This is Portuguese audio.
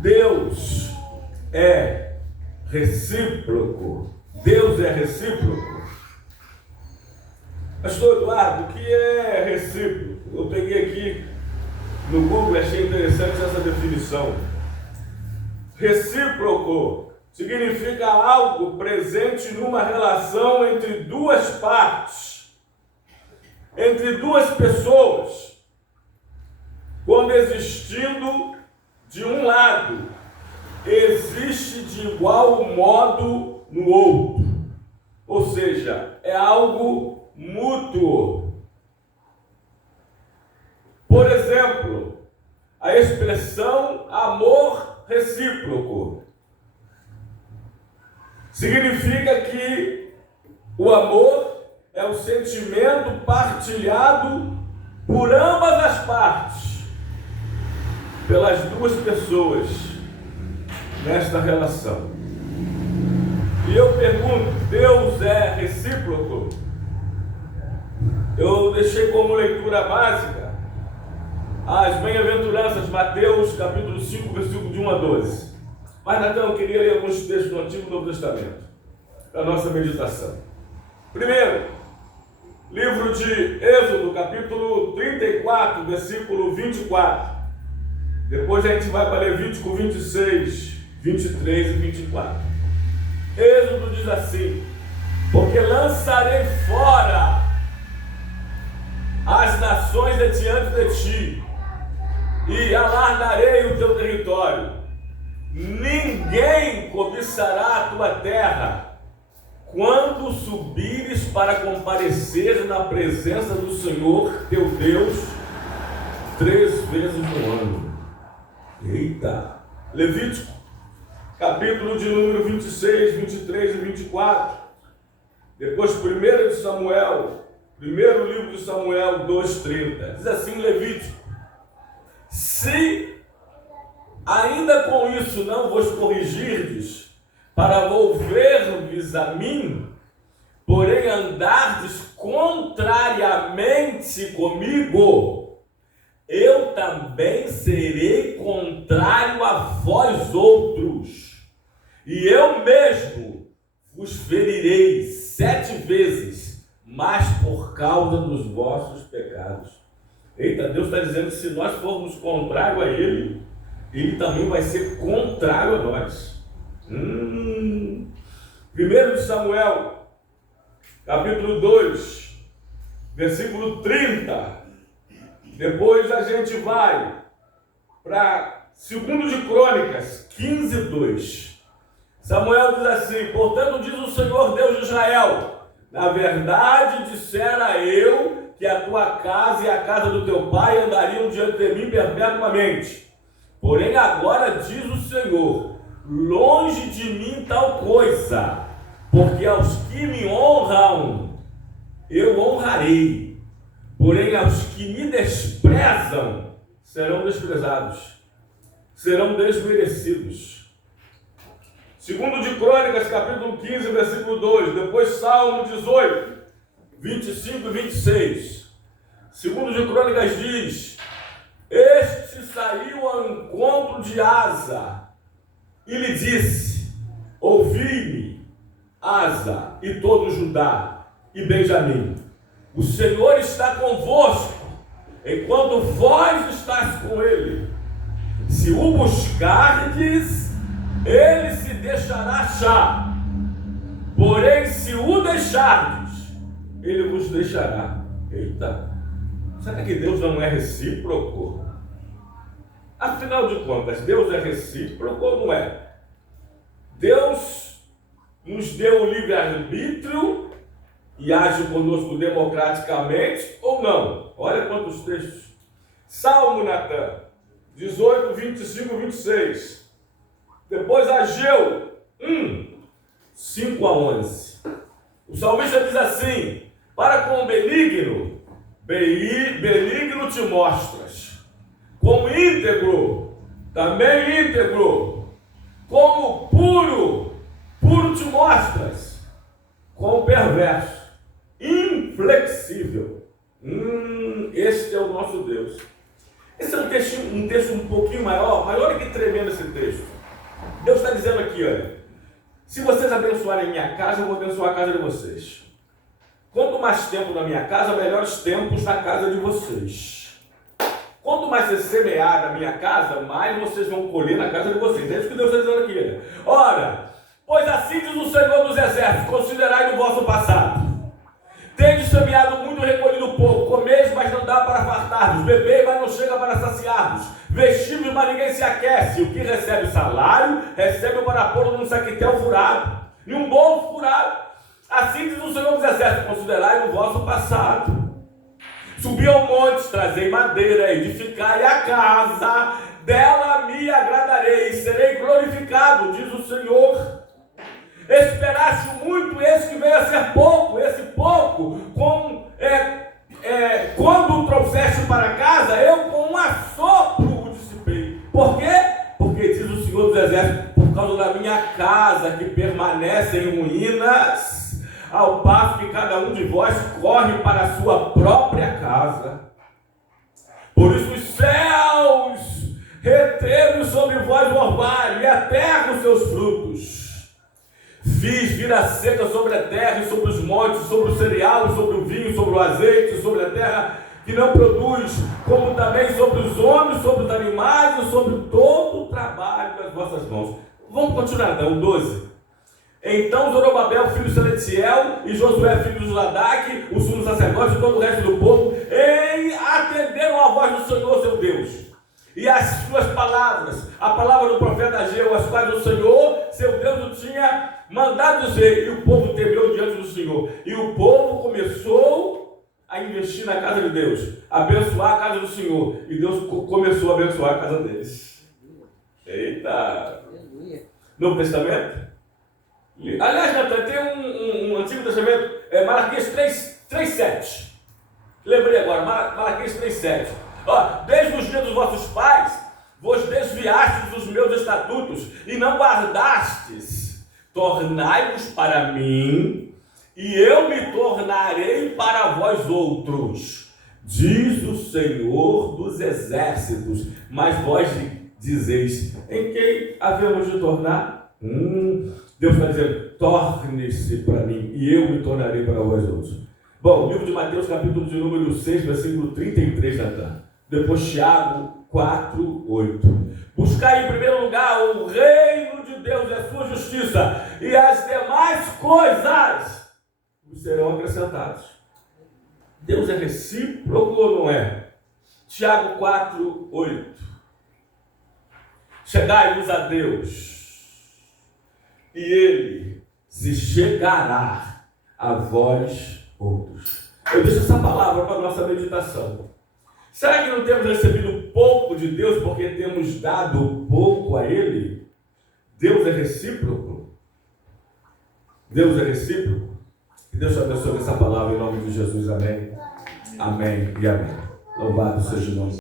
Deus é recíproco. Deus é recíproco. Pastor Eduardo, o que é recíproco? Eu peguei aqui no Google e achei interessante essa definição. Recíproco significa algo presente numa relação entre duas partes, entre duas pessoas, quando existindo de um lado, existe de igual modo no outro. Ou seja, é algo mútuo. Por exemplo, a expressão amor recíproco significa que o amor é o sentimento partilhado por ambas as partes, pelas duas pessoas nesta relação. E eu pergunto, Deus é recíproco? Eu deixei como leitura básica as bem-aventuranças, Mateus capítulo 5, versículo de 1 a 12. Mas, Natão, eu queria ler alguns textos do Antigo e Novo Testamento para a nossa meditação. Primeiro, livro de Êxodo, capítulo 34, versículo 24. Depois a gente vai para Levítico 26, 23 e 24. Êxodo diz assim: porque lançarei fora as nações de diante de ti, e alargarei o teu território. Ninguém cobiçará a tua terra quando subires para comparecer na presença do Senhor teu Deus 3 vezes no ano. Eita! Levítico, capítulo de número 26, 23 e 24. Depois 1 de Samuel, primeiro livro de Samuel 2:30. Diz assim Levítico: se ainda com isso não vos corrigirdes, para volver-vos a mim, porém andardes contrariamente comigo, eu também serei contrário a vós outros, e eu mesmo vos ferirei 7 vezes, mas por causa dos vossos pecados. Eita, Deus está dizendo que se nós formos contrário a Ele, Ele também vai ser contrário a nós. 1 de Samuel, capítulo 2, versículo 30. Depois a gente vai para 2 de Crônicas, 15:2. Samuel diz assim: portanto diz o Senhor Deus de Israel, na verdade dissera eu que a tua casa e a casa do teu pai andariam diante de mim perpetuamente. Porém agora diz o Senhor, longe de mim tal coisa, porque aos que me honram eu honrarei, porém aos que me desprezam serão desprezados, serão desmerecidos. 2 de Crônicas, capítulo 15, versículo 2. Depois Salmo 18, 25 e 26. 2 de Crônicas diz: este saiu ao encontro de Asa e lhe disse: ouvi-me, Asa e todo Judá e Benjamim, o Senhor está convosco, enquanto vós estáis com ele. Se o buscardes, ele se deixará achar. Porém, se o deixardes, ele vos deixará. Eita! Será que Deus não é recíproco? Afinal de contas, Deus é recíproco ou não é? Deus nos deu o livre-arbítrio e age conosco democraticamente ou não? Olha quantos textos. Salmo, Natan, 18, 25 e 26. Depois Ageu 1, 5 a 11. O salmista diz assim: para com o benigno te mostras, como íntegro, também íntegro, como puro te mostras, como perverso, inflexível. Este é o nosso Deus. Esse é um texto um pouquinho maior, mas olha que tremendo esse texto. Deus está dizendo aqui, olha, se vocês abençoarem minha casa, eu vou abençoar a casa de vocês. Quanto mais tempo na minha casa, melhores tempos na casa de vocês. Quanto mais você semear na minha casa, mais vocês vão colher na casa de vocês. É isso que Deus está dizendo aqui, olha. Ora, pois assim diz o Senhor dos Exércitos, considerai no vosso passado. Tendes semeado muito e recolhido pouco, comeis, mas não dá para fartar-vos, bebei, mas não chega para saciar-vos, vestimos, mas ninguém se aquece. O que recebe salário, recebe para pôr num saquetel furado, e um bolo furado. Assim diz o Senhor dos Exércitos, considerai no vosso passado. Subi ao monte, trazei madeira, edificai a casa, dela me agradarei, serei glorificado, diz o Senhor. Esperaste muito, esse que veio a ser pouco, esse pouco, quando o trouxeste para casa, eu com um assopro o dissipei. Por quê? Porque diz o Senhor dos Exércitos, por causa da minha casa que permanece em ruínas, ao passo que cada um de vós corre para a sua própria casa. Por isso os céus reteve sobre vós o orvalho e a terra os seus frutos. Fiz vir a seca sobre a terra e sobre os montes, sobre o cereal, sobre o vinho, sobre o azeite, sobre a terra que não produz, como também sobre os homens, sobre os animais e sobre todo o trabalho das vossas mãos. Vamos continuar, então, o 12. Então Zorobabel, filho de Saletiel, e Josué, filho de Josadaque, o sumo sacerdote e todo o resto do povo, atenderam a voz do Senhor, seu Deus, e as suas palavras, a palavra do profeta Ageu, as quais o Senhor, seu Deus, o tinha mandado dizer, e o povo temeu diante do Senhor. E o povo começou a investir na casa de Deus, abençoar a casa do Senhor, e Deus começou a abençoar a casa deles. Eita! Novo Testamento? Aliás, Natan, tem um Antigo Testamento, Malaquias 3:7. Lembrei agora, Malaquias 3:7. Desde os dias dos vossos pais, vos desviastes dos meus estatutos e não guardastes. Tornai-vos para mim, e eu me tornarei para vós outros, diz o Senhor dos Exércitos. Mas vós dizeis, em quem havemos de tornar? Deus está dizendo, torne-se para mim, e eu me tornarei para vós outros. Bom, livro de Mateus, capítulo de número 6, versículo 33, Natan. Depois Tiago 4:8. Buscai em primeiro lugar o reino de Deus e a sua justiça, e as demais coisas vos serão acrescentadas. Deus é recíproco ou não é? Tiago 4:8. Chegai-vos a Deus, e Ele se chegará a vós outros. Eu deixo essa palavra para a nossa meditação. Será que não temos recebido pouco de Deus porque temos dado pouco a Ele? Deus é recíproco? Deus é recíproco? Que Deus te abençoe essa palavra em nome de Jesus. Amém. Amém e amém. Louvado seja o nome.